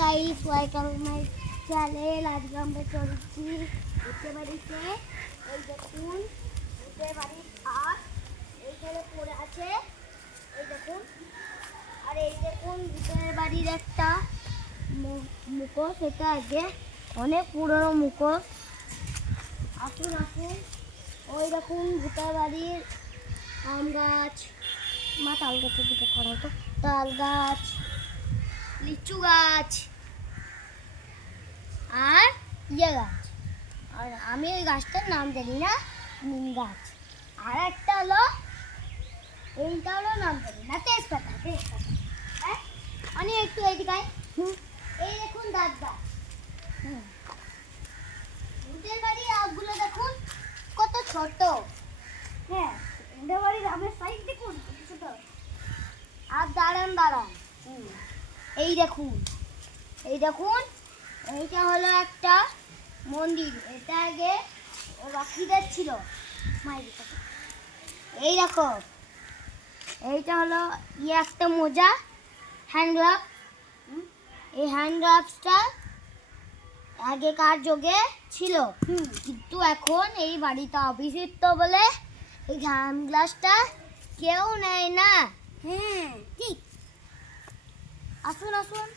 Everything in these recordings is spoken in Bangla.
Guys, welcome my channel. আজকে আমরা চলছি ভূতের বাড়িতে। এই দেখুন ভূতের বাড়ির আর এইখানে পড়ে আছে, এই দেখুন। আর এই দেখুন ভূতের বাড়ির একটা মুখোশ, এটা আগে অনেক পুরনো মুখোশ। আসুন আসুন, ওই দেখুন ভূতের বাড়ির আম গাছ, তাল গাছের দিকে করা হতো, তাল গাছ, লিচু গাছ আর গাছ। আর আমি ওই গাছটার নাম জানি না, নিম গাছ। আর একটা হলো, এইটা হলো নাম জানি না, তেজপাতা। হ্যাঁ, আমি একটু এইদিকে এই দেখুন গাছ গাছ। ভূতের বাড়ি আগগুলো দেখুন কত ছোট। হ্যাঁ, ভূতের বাড়ির আমের সাইজ দেখুন কত ছোট। আর দাঁড়ান এই দেখুন, এইটা হলো একটা মন্দির। এটা আগে রাখিদের ছিল। এই দেখো, এইটা হলো একটা মোজা, হ্যান্ড গ্লাভ। এই হ্যান্ড গ্লাভসটা আগেকার যুগে ছিল, কিন্তু এখন এই বাড়িটা অভিষিক্ত বলে এই হ্যান্ড গ্লাভসটা কেউ নেয় না। হ্যাঁ ঠিক। আসুন আসুন,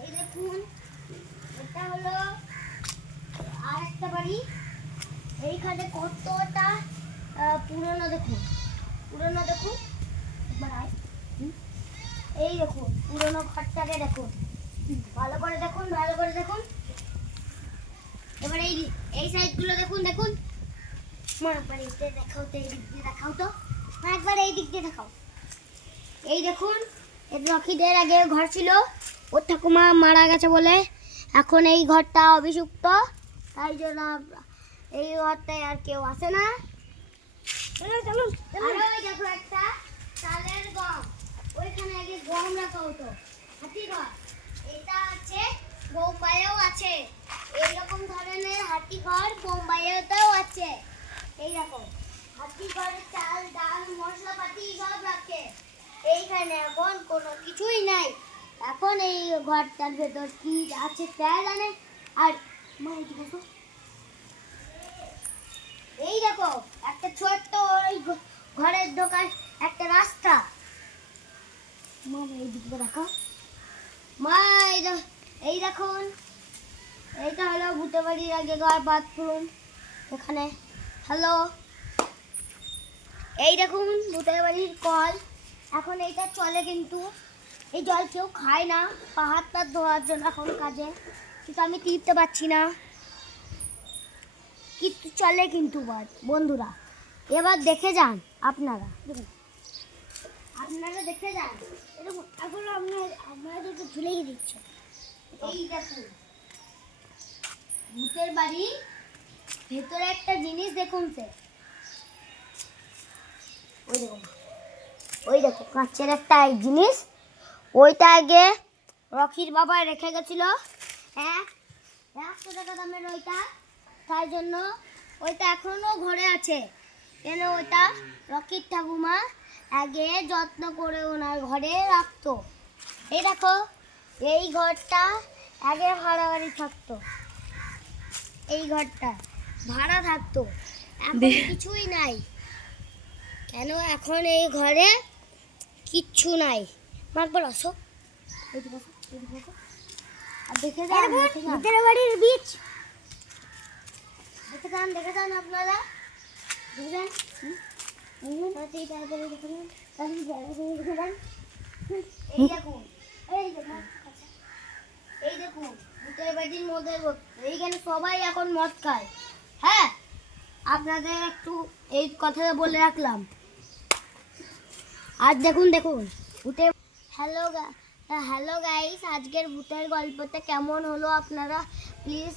এই দেখুন এটা হলো আর একটা বাড়ি। এইখানে কতটা পুরনো দেখুন, এই দেখুন পুরনো ঘরটাকে দেখুন, ভালো করে দেখুন। এবার এই সাইডগুলো দেখুন। একবার এই দিক দিয়ে দেখাও তো, একবার এই দিক দিয়ে দেখাও। এই দেখুন, রকিদের আগে ঘর ছিল, ওর ঠাকুমা মারা গেছে বলে এখন এই ঘরটা অভিযুক্ত, তাই জন্য এই ঘরটায় আর কেউ আসে না। চলুন। ওই দেখো একটা চালের গম, ওইখানে আগে গম রাখা হতো। হাতি ঘর, এটা আছে বোম্বাইয়েও আছে। এইরকম ধরনের হাতি ঘর বোম্বাইয়েতেও আছে। এই দেখো হাতি ঘরে চাল ডাল মশলাপাতি সব রাখে। এইখানে এখন কোনো কিছুই নাই। এখন এই ঘরটার ভেতর কি আছে তা জানে। আর এই দেখো একটা ছোট্ট ওই ঘরের ঢোকার একটা রাস্তা। এই দিকে রাখো এই দেখুন, এইটা হলো ভূতের বাড়ির আগে ঘর, বাথরুম এখানে। হ্যালো, এই দেখুন ভূতের বাড়ির কল। এখন এইটা চলে, কিন্তু এই জল কেউ খায় না, পাহাড়টা ধোয়ার জন্য এখন কাজে, কিন্তু আমি টিপতে পারছি না, কিন্তু চলে কিন্তু বন্ধুরা। এবার দেখে যান, আপনারা দেখে যান। এরকম এখন আপনারা একটু ঝুলেই দিচ্ছে। এই দেখুন ভূতের বাড়ি ভেতরে একটা জিনিস দেখুন, ওই দেখো কাঁচের একটা জিনিস। ওইটা আগে রকির বাবা রেখে গেছিল 100 টাকা দামের ওইটা, তাই জন্য ওইটা এখনো ঘরে আছে। কেন ওইটা রকির ঠাকুমা আগে যত্ন করে ওনার ঘরে রাখতো। এই দেখো এই ঘরটা আগে ভাড়া বাড়ি থাকতো, এই ঘরটা ভাড়া থাকতো, এখন কিছুই নাই। কেন এখন এই ঘরে কিচ্ছু নাই। একবার আসো, দেখে যান ভূতের বাড়ির বীজ, দেখে যান আপনারা, দেখে যান। এই দেখুন ভূতের বাড়ির মধ্যে এইখানে সবাই এখন মদ খায়। হ্যাঁ, আপনাদের একটু এই কথাটা বলে রাখলাম। আর দেখুন ভূতের হ্যালো গাইস, আজকের ভূতের গল্পটা কেমন হলো আপনারা প্লিজ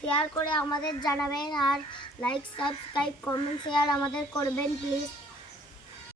শেয়ার করে আমাদের জানাবেন। আর লাইক সাবস্ক্রাইব কমেন্ট শেয়ার আমাদের করবেন প্লিজ।